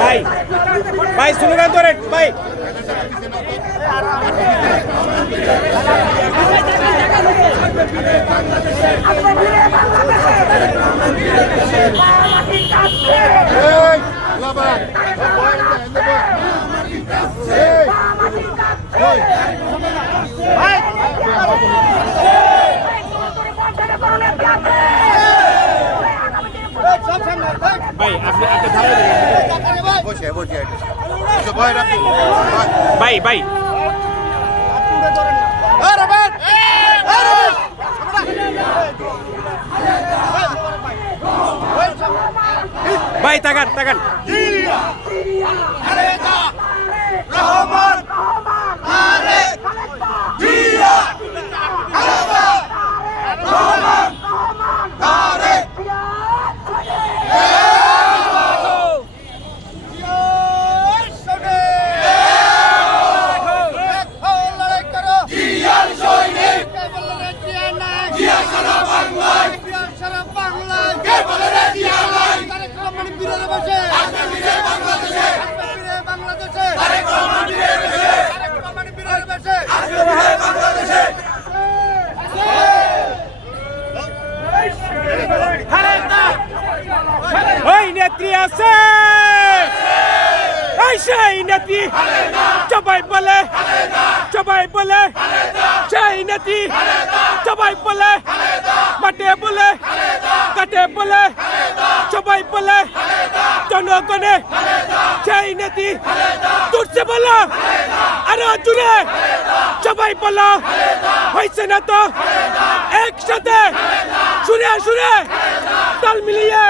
ভাই ভাই স্লোগান ধরেন ভাই। ভাই আপনি ভাই ভাই ভাই তাকান তাকান। ওই নেত্রী আছে, সেই নেত্রী সবাই বলে, সবাই বলে সেই নেত্রী সবাই বলে, মাঠে বলে কাটে বলে সবাই বলে, জনগণে সেই নেত্রী তুলছে বলো আরো জুড়ে সবাই বলো, হয়েছে না তো একসাথে সুরে সুরে তাল মিলিয়ে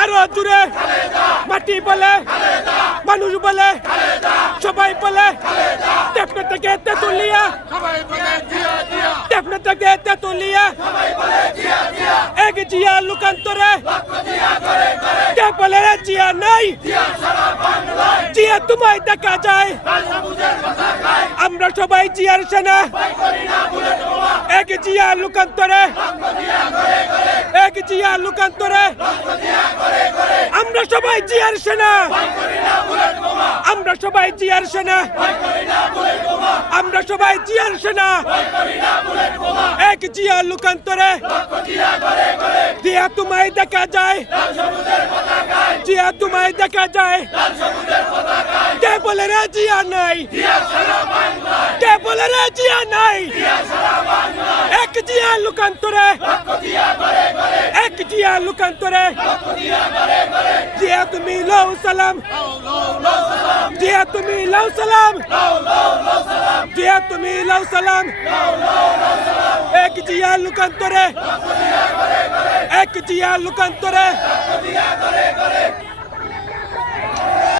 আরো জুড়ে মাটি বলে মানুষ বলে সবাই বলে, টেপনা থেকে তেতুলিয়া টেপনা থেকে তেতুলিয়া এক জিয়া লুকান্তরে কে বলে রে জিয়া নাই, জিয়া তোমায় দেখা যায়, আমরা সবাই জিয়ার সেনা, এক জিয়া লুকান্তরে এক জিয়া লুকান্তরে, আমরা সবাই জিয়ার সেনা, আমরা সবাই জিয়ার সেনা, আমরা সবাই জিয়ার সেনা, এক জিয়া লুকান্তরে জিয়া তোমায় দেখা যায়, জিয়া তোমায় দেখা যায়, কে বলে রে জিয়া নাই, কে বলে রে জিয়া নাই, এক জিয়া লুকান্তরে এক জিয়া লুকান্তরে, জিয়া তুমি লও সালাম, জিয়া তুমি লও সালাম, জিয়া তুমি লও সালাম, এক জিয়া লুকান্তরে এক জিয়া লুকান্তরে।